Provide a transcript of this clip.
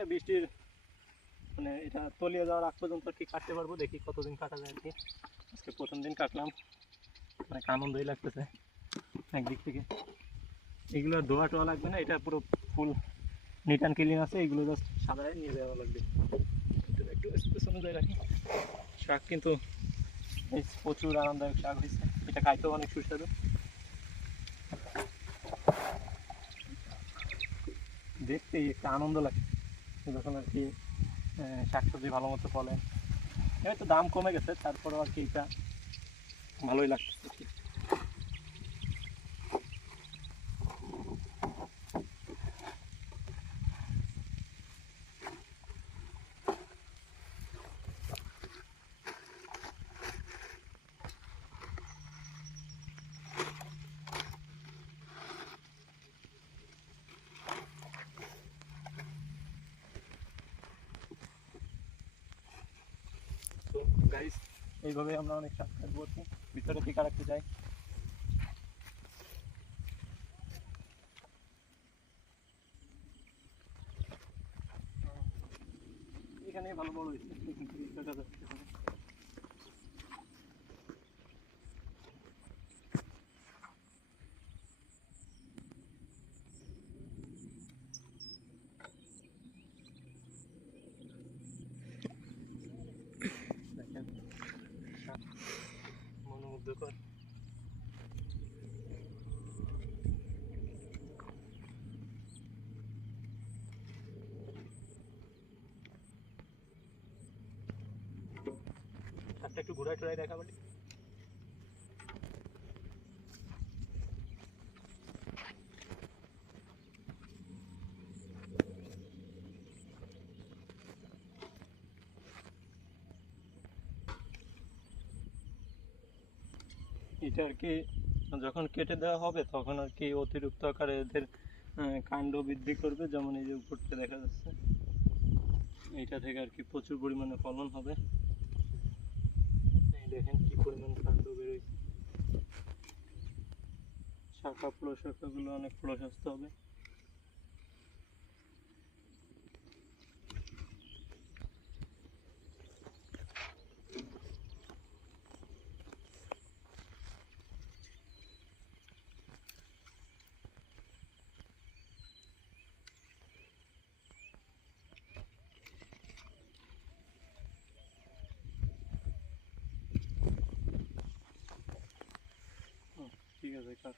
এটা বৃষ্টির মানে এটা তলিয়ে যাওয়ার আগ পর্যন্ত আর কি কাটতে পারবো, দেখি কতদিন কাটা যায় আর কি। আজকে প্রথম দিন কাটলাম, অনেক আনন্দই লাগতেছে একদিক থেকে। এগুলো ধোয়া টোয়া লাগবে না, এটা পুরো ফুল নিট অ্যান্ড ক্লিন আছে, এগুলো জাস্ট সাদায় নিয়ে যাওয়া লাগবে। একটু স্পেস অনুযায়ী রাখি। শাক কিন্তু এই প্রচুর আরামদায়ক শাক হয়েছে, এটা খাইতেও অনেক সুস্বাদু। দেখতেই একটা আনন্দ লাগে যখন আর কি শাকসবজি ভালো মতো ফলে। হয়তো দাম কমে গেছে, তারপরেও আর কি এটা ভালোই লাগতেছে আর কি। তো গাইস, এইভাবে আমরা অনেক শাক কাটবো আর কি। ভিতরে টিকা রাখতে চাই। এখানে ভালো বড় হয়েছে কিন্তু দেখা যাচ্ছে এখানে। দেখেন শাক মনোমুগ্ধকর। শাকটা একটু ঘুরাই টুরাই দেখা বলি। এটা আর কি যখন কেটে দেওয়া হবে তখন আর কি অতিরিক্ত আকারে এদের কাণ্ড বৃদ্ধি করবে, যেমন এই যে উপরটা দেখা যাচ্ছে, এইটা থেকে আর কি প্রচুর পরিমাণে ফলন হবে। এই দেখেন কি পরিমাণ কাণ্ড বেরোয়। শাখা প্রশাখাগুলো অনেক প্রশস্ত হবে। ঠিক আছে, কাজ